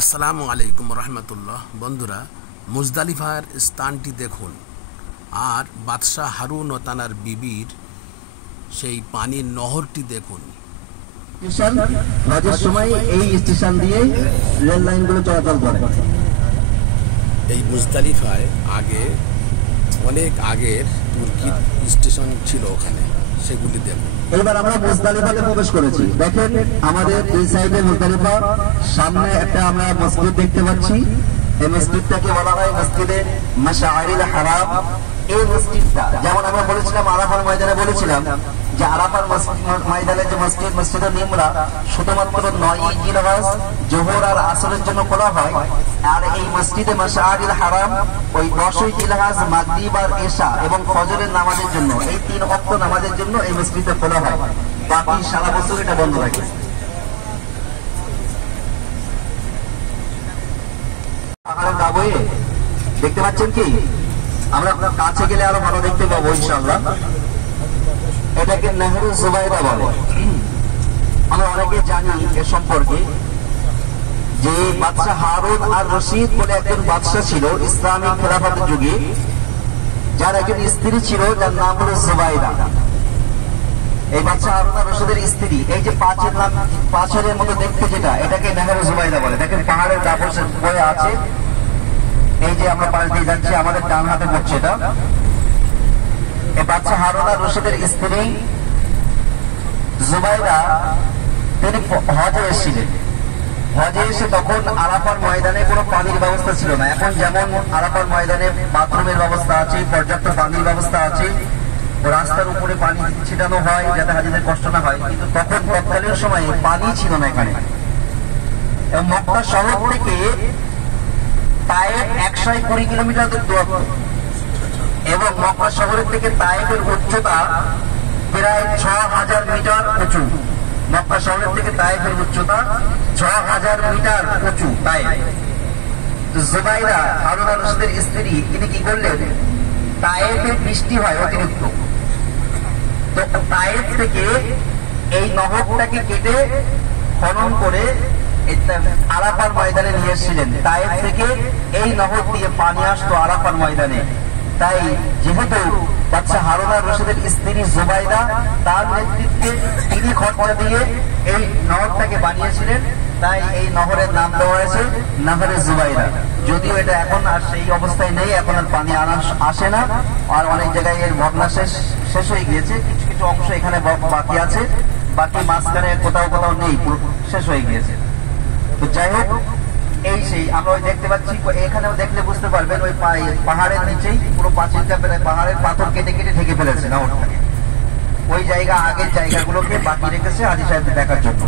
আসসালামু আলাইকুম রহমতুল্লাহ। বন্ধুরা, মুজদালিফার স্থানটি দেখুন আর বাদশাহ হারুন ও তানার বিবির সেই পানির নহরটি দেখুন। হজের সময় এই স্টেশন দিয়ে রেল লাইনগুলো চলাচল করে। এই মুজদালিফায় আগে অনেক আগের তুর্কির স্টেশন ছিল, ওখানে সেগুলি দেখুন। এবার আমরা মুজদালিফাতে প্রবেশ করেছি। দেখেন আমাদের দুই সাইডে মুজদালিফা, সামনে একটা আমরা মসজিদ দেখতে পাচ্ছি। এই মসজিদটাকে বলা হয় মসজিদে মাশআরিল হারাম। এই মসজিদটা যেমন আমরা বলেছিলাম আরাফার ময়দানে বলেছিলাম যে আরাফার ময়দানে যে মসজিদে নিমরা শুধুমাত্র 9 জিলহজ জোহর আর আসরের জন্য খোলা হয়, আর এই মসজিদে মাশআরিল হারাম ওই 10 জিলহজ মাগরিব আর ইশা এবং ফজরের নামাজের জন্য, এই 3 ওয়াক্ত নামাজের জন্য এই মসজিদে খোলা হয়। বাকি সারা বছর এটা বন্ধ থাকে। পাহাড়ের গা বয়ে দেখতে পাচ্ছেন কি? আমরা কাছে গেলে আরো ভালো দেখতে পাবো ইনশাআল্লাহ। এটাকে নেহরু জুবাইদা বলে। আমরা অনেকে জানি এ সম্পর্কে যে বাদশাহ হারুন আর রশিদ বলে একজন বাদশাহ ছিল ইসলামিক খেলাফতের যুগে, যার একজন স্ত্রী ছিল যার নাম হলো জুবাইদা। এই বাদশাহ হারুন আর রশিদের স্ত্রী, এই যে পাঁচের মতো দেখতে যেটা, এটাকে নেহরু জুবাইদা বলে। দেখেন পাহাড়ের গা বয়ে আছে, এই যে আমরা পাশ দিয়ে যাচ্ছি, আমাদের ডান হাতে পড়ছে এটা। এই বাদশাহ হারুন আর রশিদের স্ত্রী জুবাইদা তিনি হজে এসেছিলেন। হজে এসে তখন আরাফার ময়দানে কোনো পানির ব্যবস্থা ছিল না। এখন যেমন আরাফার ময়দানে বাথরুমের ব্যবস্থা আছে, পর্যাপ্ত পানির ব্যবস্থা আছে, রাস্তার উপরে পানি ছিটানো হয় যাতে হাজিদের কষ্ট না হয়, কিন্তু তখন তৎকালীন সময়ে পানি ছিল না এখানে। এবং মক্কা শহর থেকে তায়েফ 120 কিলোমিটার দূরত্ব, এবং মক্কা শহরের থেকে তায়েফের উচ্চতা প্রায় 6000 মিটার উঁচু। মক্কা শহরের থেকে তায়েফের উচ্চতা 6000 মিটার উঁচু তায়েফ। জুবাইদা হারুন আর রশিদের স্ত্রী, তিনি কি করলেন, তায়েফে বৃষ্টি হয় অতিরিক্ত, তো তায়েফ থেকে এই নহরটাকে কেটে খনন করে আরাফার ময়দানে নিয়ে এসেছিলেন। তায়েফ থেকে এই নহর দিয়ে পানি আসতো আরাফার ময়দানে। তাই যেহেতু বাদশাহ হারুন আর রশিদের স্ত্রী জুবাইদা, তার নেতৃত্বে তিনি খরচা দিয়ে এই নহরটাকে বানিয়েছিলেন, তাই এই নহরের নাম দেওয়া হয়েছে নহরে জুবাইদা। যদিও এটা এখন আর সেই অবস্থায় নেই, এখন আর পানি আসে না, আর অনেক জায়গায় এর ভগ্নাশেষ শেষ হয়ে গিয়েছে। কিছু কিছু অংশ এখানে বাকি আছে, বাকি মাঝখানে কোথাও কোথাও নেই, পুরো শেষ হয়ে গিয়েছে। তো যাই হোক, এই সেই আমরা ওই দেখতে পাচ্ছি, এখানেও দেখলে বুঝতে পারবেন ওই পাহাড়ের নিচেই পুরো পাঁচিলটা পাহাড়ের পাথর কেটে কেটে ঢেকে ফেলেছে না ওটাকে। ওই জায়গা আগের জায়গাগুলোকে বাকি রেখেছে হাজী সাহেব দেখার জন্য।